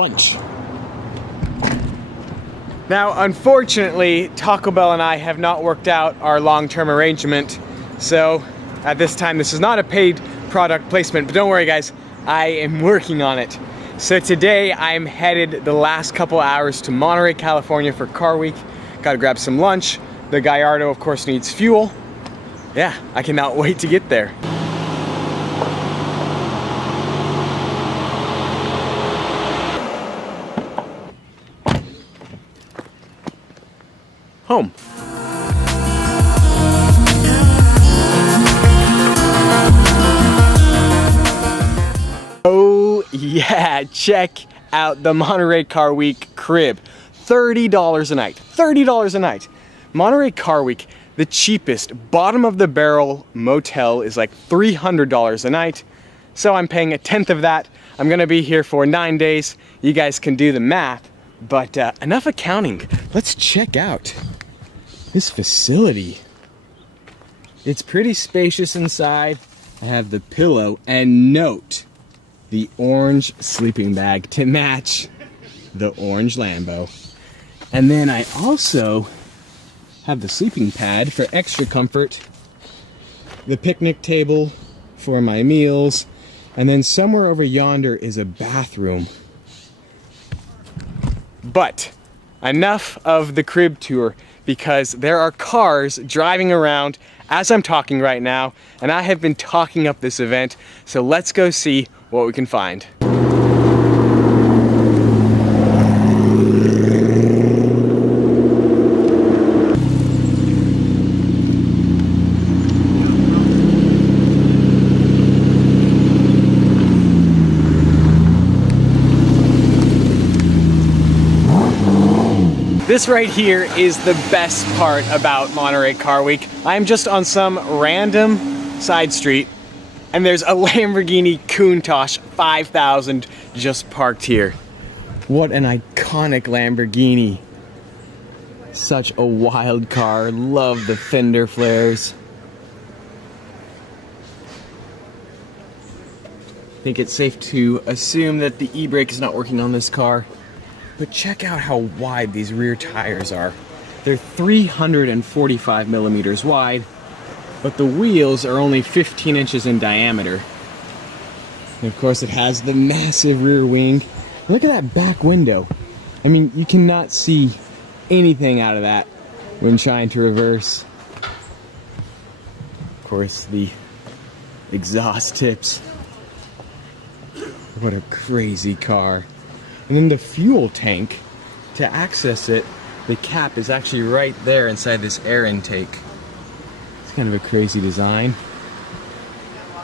lunch. Now, unfortunately, Taco Bell and I have not worked out our long-term arrangement, so at this time, this is not a paid product placement, but don't worry guys, I am working on it. So today, I'm headed the last couple hours to Monterey, California for Car Week. Gotta grab some lunch. The Gallardo, of course, needs fuel. Yeah, I cannot wait to get there. Home. Oh yeah, check out the Monterey Car Week crib. $30 a night, $30 a night. Monterey Car Week, the cheapest, bottom of the barrel motel is like $300 a night. So I'm paying a tenth of that. I'm gonna be here for 9 days. You guys can do the math, but enough accounting. Let's check out this facility. It's pretty spacious inside. I have the pillow, and note the orange sleeping bag to match the orange Lambo. And then I also have the sleeping pad for extra comfort, the picnic table for my meals, and then somewhere over yonder is a bathroom. But enough of the crib tour, because there are cars driving around as I'm talking right now, and I have been talking up this event, so let's go see what we can find. This right here is the best part about Monterey Car Week. I'm just on some random side street and there's a Lamborghini Countach 5000 just parked here. What an iconic Lamborghini. Such a wild car. Love the fender flares. I think it's safe to assume that the e-brake is not working on this car. But check out how wide these rear tires are. They're 345 millimeters wide, but the wheels are only 15 inches in diameter. And of course it has the massive rear wing. Look at that back window. I mean, you cannot see anything out of that when trying to reverse. Of course, the exhaust tips. What a crazy car. And then the fuel tank, to access it, the cap is actually right there inside this air intake. It's kind of a crazy design.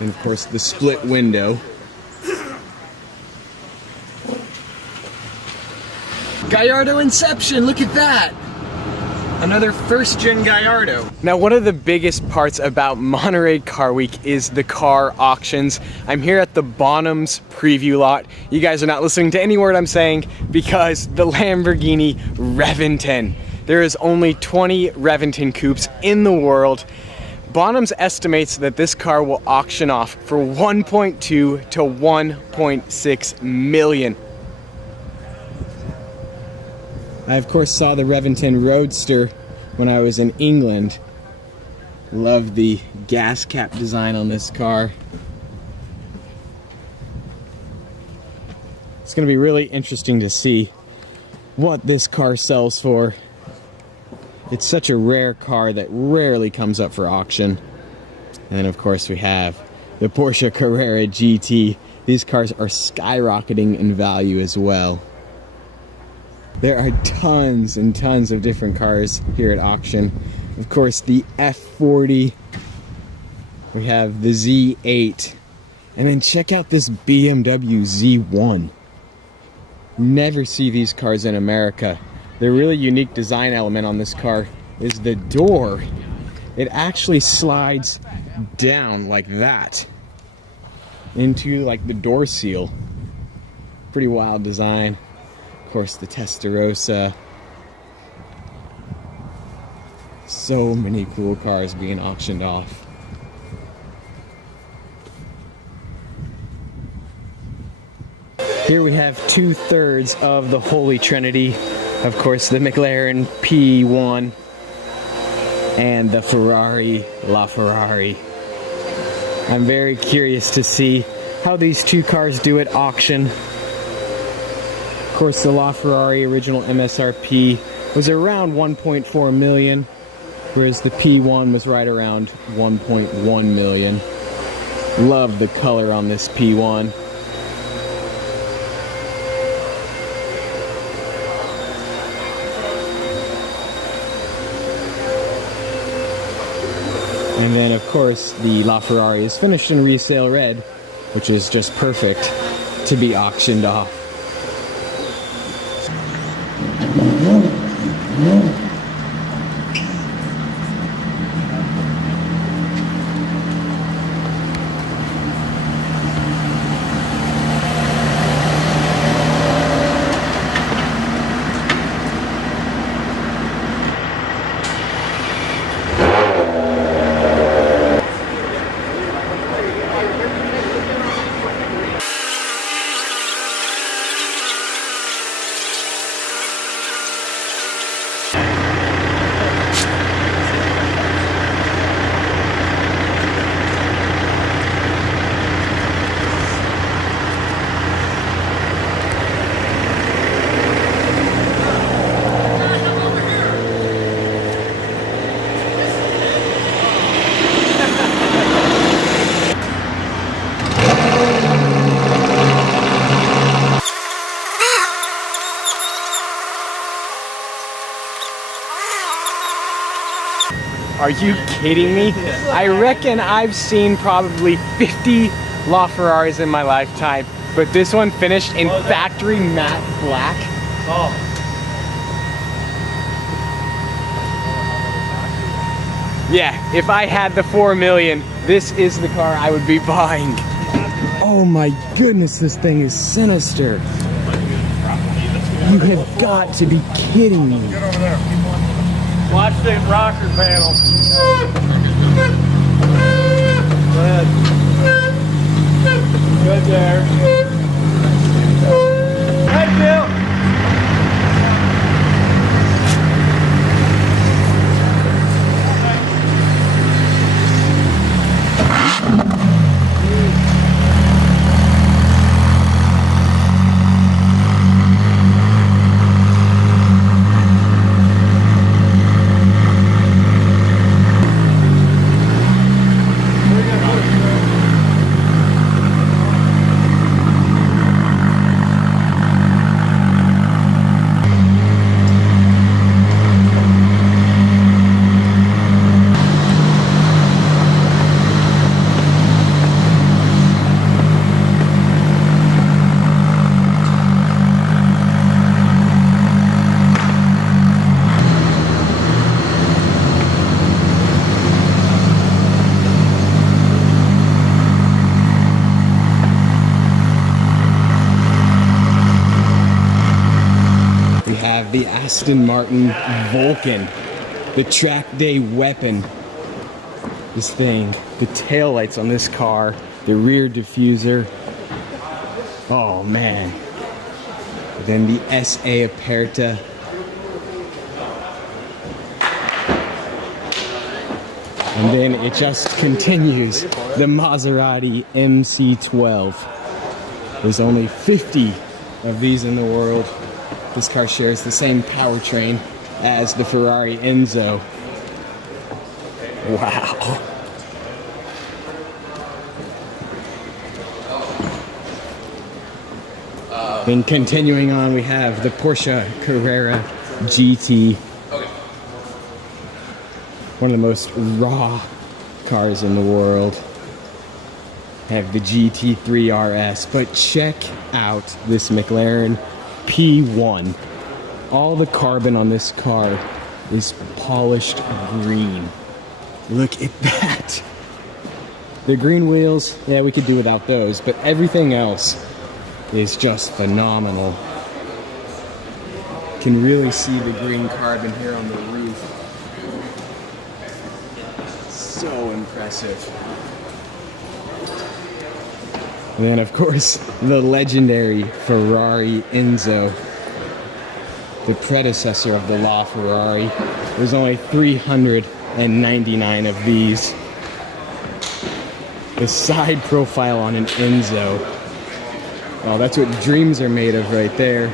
And of course the split window. Gallardo Inception, look at that! Another first-gen Gallardo. Now, one of the biggest parts about Monterey Car Week is the car auctions. I'm here at the Bonhams preview lot. You guys are not listening to any word I'm saying because the Lamborghini Reventon. There is only 20 Reventon coupes in the world. Bonhams estimates that this car will auction off for 1.2 to 1.6 million. I of course saw the Reventon Roadster when I was in England. Love the gas cap design on this car. It's going to be really interesting to see what this car sells for. It's such a rare car that rarely comes up for auction. And then of course we have the Porsche Carrera GT. These cars are skyrocketing in value as well. There are tons and tons of different cars here at auction. Of course, the F40. We have the Z8. And then check out this BMW Z1. Never see these cars in America. The really unique design element on this car is the door. It actually slides down like that into like the door seal. Pretty wild design. Of course, the Testarossa. So many cool cars being auctioned off. Here we have 2/3 of the Holy Trinity. Of course, the McLaren P1 and the Ferrari LaFerrari. I'm very curious to see how these two cars do at auction. Of course, the LaFerrari original MSRP was around 1.4 million, whereas the P1 was right around 1.1 million. Love the color on this P1. And then, of course, the LaFerrari is finished in resale red, which is just perfect to be auctioned off. Are you kidding me? I reckon I've seen probably 50 LaFerraris in my lifetime, but this one finished in factory matte black. Oh. Yeah, if I had the 4 million, this is the car I would be buying. Oh my goodness, this thing is sinister. You have got to be kidding me. Get over there. Watch the rocker panel. Good. Good there. Hey, Bill. The Aston Martin Vulcan, the track day weapon. This thing, the taillights on this car, the rear diffuser. Oh man. Then the SA Aperta. And then it just continues. The Maserati MC12. There's only 50 of these in the world. This car shares the same powertrain as the Ferrari Enzo. Wow. Then continuing on, we have the Porsche Carrera GT. One of the most raw cars in the world. Have the GT3 RS, but check out this McLaren P1. All the carbon on this car is polished green. Look at that. The green wheels, yeah, we could do without those, but everything else is just phenomenal. Can really see the green carbon here on the roof. So impressive. And then of course, the legendary Ferrari Enzo, the predecessor of the LaFerrari. There's only 399 of these. The side profile on an Enzo. Oh, that's what dreams are made of right there.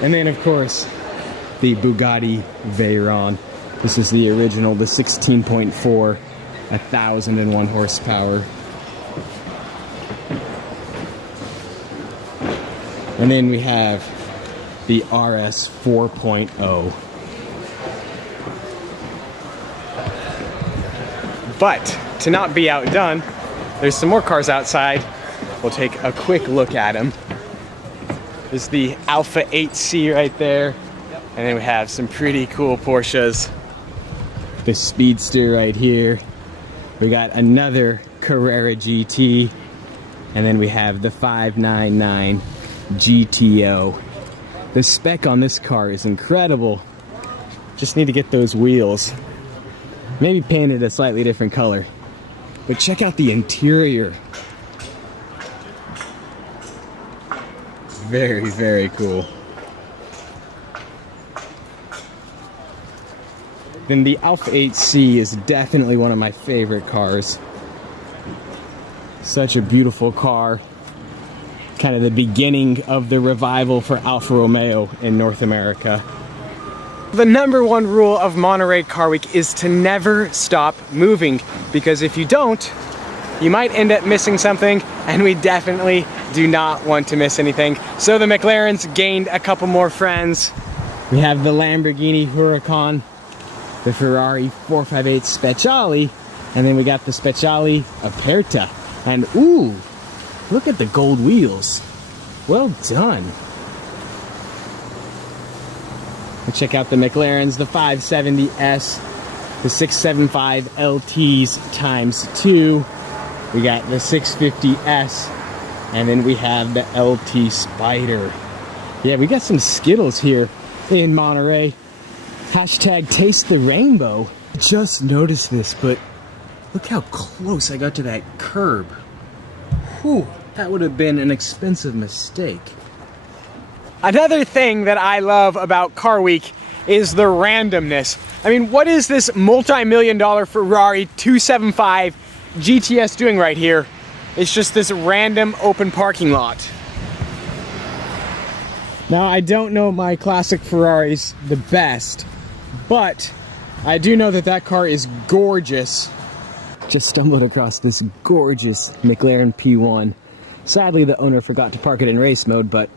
And then of course, the Bugatti Veyron. This is the original, the 16.4, 1,001 horsepower. And then we have the RS 4.0. But to not be outdone, there's some more cars outside. We'll take a quick look at them. There's the Alpha 8C right there. And then we have some pretty cool Porsches. The Speedster right here. We got another Carrera GT. And then we have the 599 GTO. The spec on this car is incredible. Just need to get those wheels. Maybe painted a slightly different color. But check out the interior. Very, very cool. Then the Alpha 8C is definitely one of my favorite cars. Such a beautiful car. Kind of the beginning of the revival for Alfa Romeo in North America. The number one rule of Monterey Car Week is to never stop moving, because if you don't, you might end up missing something, and we definitely do not want to miss anything. So the McLarens gained a couple more friends. We have the Lamborghini Huracan, the Ferrari 458 Speciale, and then we got the Speciale Aperta. And ooh, look at the gold wheels. Well done. We'll check out the McLarens, the 570S, the 675 LTs ×2. We got the 650S, and then we have the LT Spider. Yeah, we got some Skittles here in Monterey. Hashtag taste the rainbow. Just noticed this, but look how close I got to that curb. Whew, that would have been an expensive mistake. Another thing that I love about Car Week is the randomness. I mean, what is this multi-million-dollar Ferrari 275 GTS doing right here? It's just this random open parking lot. Now, I don't know my classic Ferraris the best, but I do know that that car is gorgeous. Just stumbled across this gorgeous McLaren P1. Sadly, the owner forgot to park it in race mode, but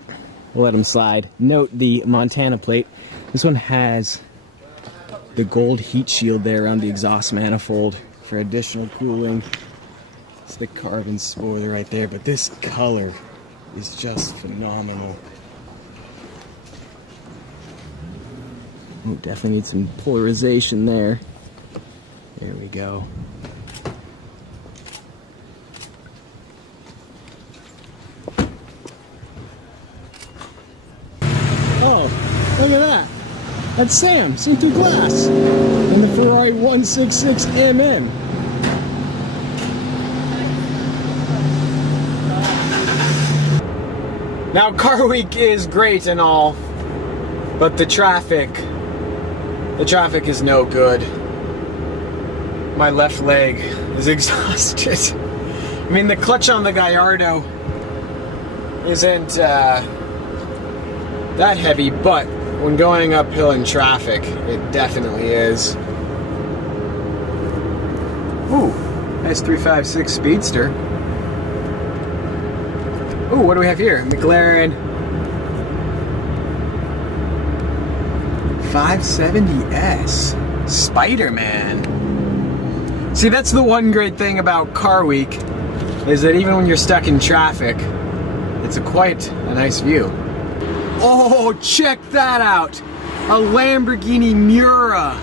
we'll let him slide. Note the Montana plate. This one has the gold heat shield there around the exhaust manifold for additional cooling. It's the carbon spoiler right there, but this color is just phenomenal. Oh, definitely need some polarization there. There we go. Oh, look at that. That's Sam, seen through glass. In the Ferrari 166mm. Now, Car Week is great and all, but the traffic is no good. My left leg is exhausted. I mean, the clutch on the Gallardo isn't that heavy, but when going uphill in traffic, it definitely is. Ooh, nice 356 Speedster. Ooh, what do we have here? McLaren 570S Spider-Man. See, that's the one great thing about Car Week, is that even when you're stuck in traffic, it's quite a nice view. Oh, check that out! A Lamborghini Miura.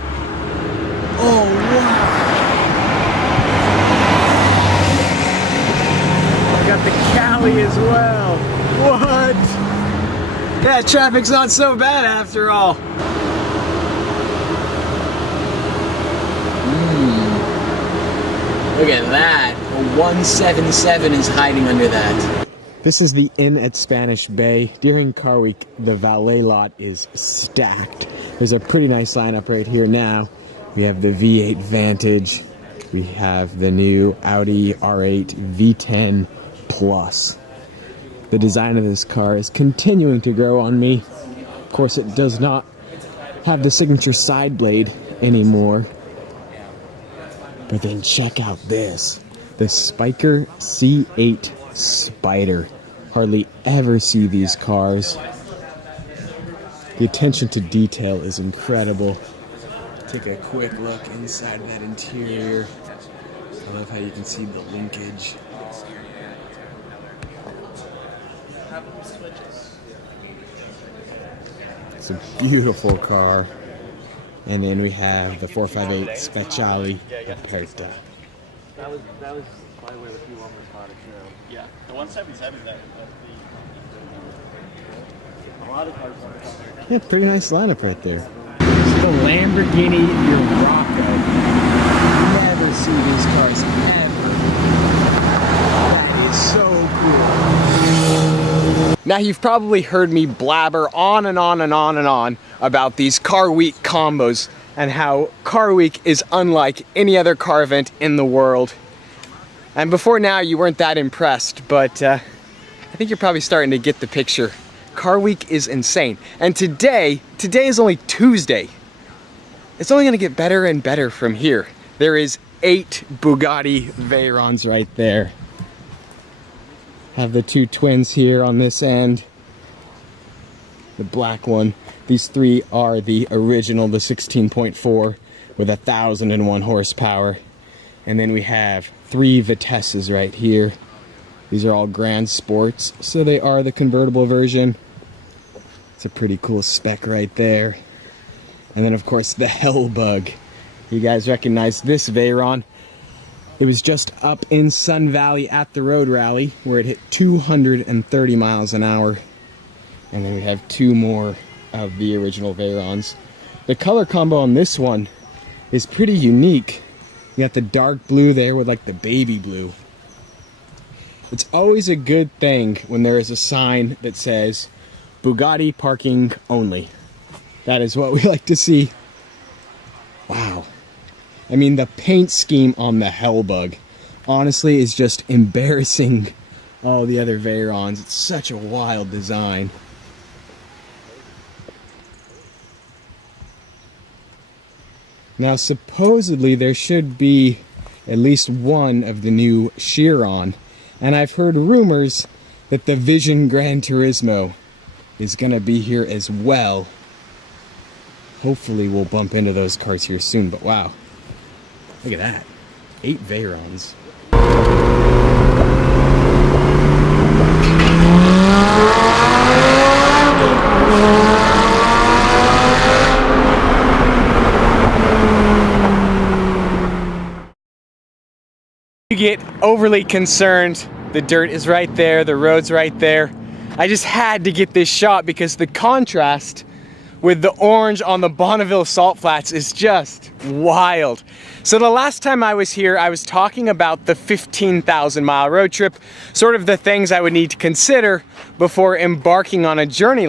Oh, wow. I got the Cali as well. What? Yeah, traffic's not so bad after all. Look at that. A 177 is hiding under that. This is the inn at Spanish Bay. During Car Week, the valet lot is stacked. There's a pretty nice lineup right here now. We have the V8 Vantage. We have the new Audi R8 V10 Plus. The design of this car is continuing to grow on me. Of course, it does not have the signature side blade anymore. But then check out this. The Spiker C8 Spider. Hardly ever see these cars. The attention to detail is incredible. Take a quick look inside that interior. I love how you can see the linkage. It's a beautiful car. And then we have the 458 Speciale Aperta. That was probably where the P1 was hottest now. Yeah, the 177. A lot of cars are. Yeah, pretty nice lineup right there. This is the Lamborghini Urraco. Never see these cars ever. That is so cool. Now you've probably heard me blabber on and on and on and on about these Car Week combos and how Car Week is unlike any other car event in the world. And before now you weren't that impressed, but I think you're probably starting to get the picture. Car Week is insane. And today is only Tuesday. It's only gonna get better and better from here. There is 8 Bugatti Veyrons right there. Have the 2 twins here on this end. The black one. These 3 are the original, the 16.4 with 1,001 horsepower. And then we have 3 Vitesses right here. These are all Grand Sports, so they are the convertible version. It's a pretty cool spec right there. And then of course the Hellbug. You guys recognize this Veyron. It was just up in Sun Valley at the road rally where it hit 230 miles an hour. And then we have 2 more of the original Veyrons. The color combo on this one is pretty unique. You got the dark blue there with like the baby blue. It's always a good thing when there is a sign that says Bugatti parking only. That is what we like to see. Wow. I mean, the paint scheme on the Hellbug honestly is just embarrassing all the other Veyrons. It's such a wild design. Now supposedly there should be at least one of the new Chiron, and I've heard rumors that the Vision Gran Turismo is gonna be here as well. Hopefully we'll bump into those cars here soon, but wow. Look at that. 8 Veyrons. You get overly concerned. The dirt is right there, the road's right there. I just had to get this shot because the contrast with the orange on the Bonneville Salt Flats is just wild. So the last time I was here, I was talking about the 15,000 mile road trip, sort of the things I would need to consider before embarking on a journey